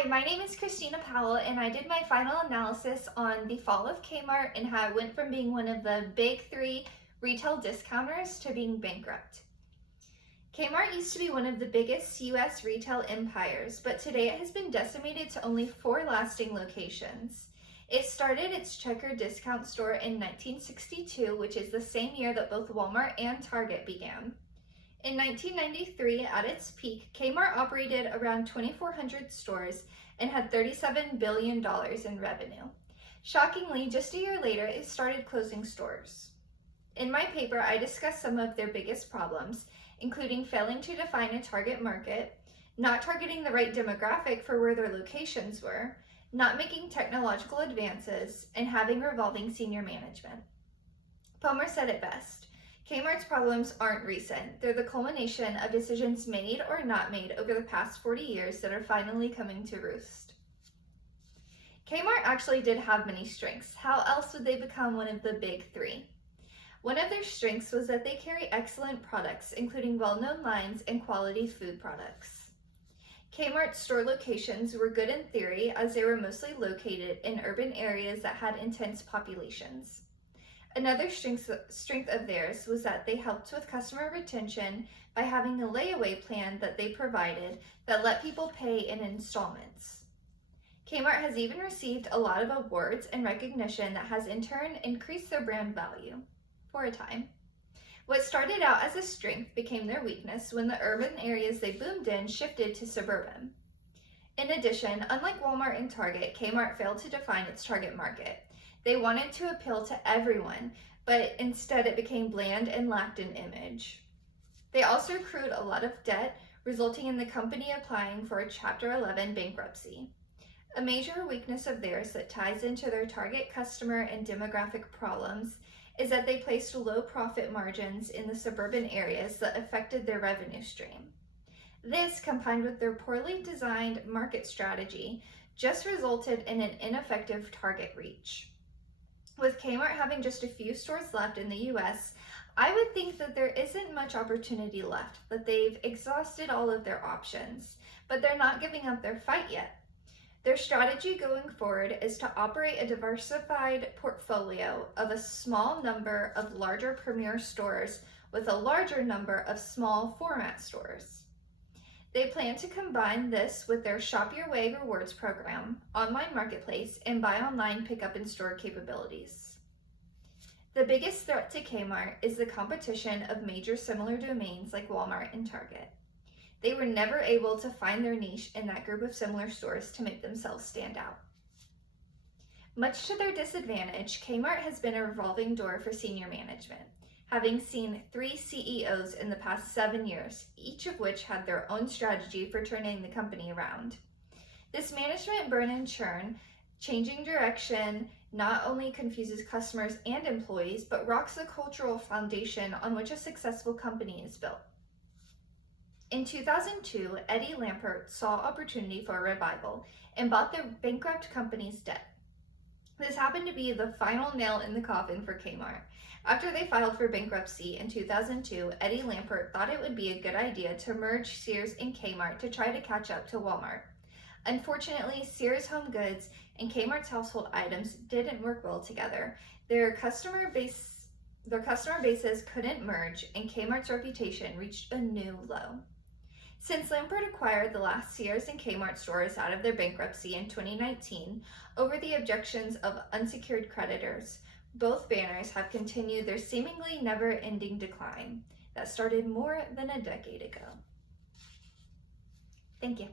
Hi, my name is Christina Powell, and I did my final analysis on the fall of Kmart and how it went from being one of the big three retail discounters to being bankrupt. Kmart used to be one of the biggest US retail empires, but today it has been decimated to only 4 lasting locations. It started its checker discount store in 1962, which is the same year that both Walmart and Target began. In 1993, at its peak, Kmart operated around 2,400 stores and had $37 billion in revenue. Shockingly, just a year later, it started closing stores. In my paper, I discussed some of their biggest problems, including failing to define a target market, not targeting the right demographic for where their locations were, not making technological advances, and having revolving senior management. Palmer said it best. Kmart's problems aren't recent. They're the culmination of decisions made or not made over the past 40 years that are finally coming to roost. Kmart actually did have many strengths. How else would they become one of the big three? One of their strengths was that they carry excellent products, including well-known lines and quality food products. Kmart's store locations were good in theory, as they were mostly located in urban areas that had intense populations. Another strength of theirs was that they helped with customer retention by having a layaway plan that they provided that let people pay in installments. Kmart has even received a lot of awards and recognition that has in turn increased their brand value for a time. What started out as a strength became their weakness when the urban areas they boomed in shifted to suburban. In addition, unlike Walmart and Target, Kmart failed to define its target market. They wanted to appeal to everyone, but instead it became bland and lacked an image. They also accrued a lot of debt, resulting in the company applying for a Chapter 11 bankruptcy. A major weakness of theirs that ties into their target customer and demographic problems is that they placed low profit margins in the suburban areas that affected their revenue stream. This, combined with their poorly designed market strategy, just resulted in an ineffective target reach. With Kmart having just a few stores left in the US, I would think that there isn't much opportunity left, that they've exhausted all of their options, but they're not giving up their fight yet. Their strategy going forward is to operate a diversified portfolio of a small number of larger premier stores with a larger number of small format stores. They plan to combine this with their Shop Your Way rewards program, online marketplace, and buy online pickup in store capabilities. The biggest threat to Kmart is the competition of major similar domains like Walmart and Target. They were never able to find their niche in that group of similar stores to make themselves stand out. Much to their disadvantage, Kmart has been a revolving door for senior management, having seen 3 CEOs in the past 7 years, each of which had their own strategy for turning the company around. This management burn and churn, changing direction, not only confuses customers and employees, but rocks the cultural foundation on which a successful company is built. In 2002, Eddie Lampert saw opportunity for a revival and bought the bankrupt company's debt. This happened to be the final nail in the coffin for Kmart. After they filed for bankruptcy in 2002, Eddie Lampert thought it would be a good idea to merge Sears and Kmart to try to catch up to Walmart. Unfortunately, Sears Home Goods and Kmart's household items didn't work well together. Their customer bases couldn't merge, and Kmart's reputation reached a new low. Since Lampert acquired the last Sears and Kmart stores out of their bankruptcy in 2019 over the objections of unsecured creditors, both banners have continued their seemingly never-ending decline that started more than a decade ago. Thank you.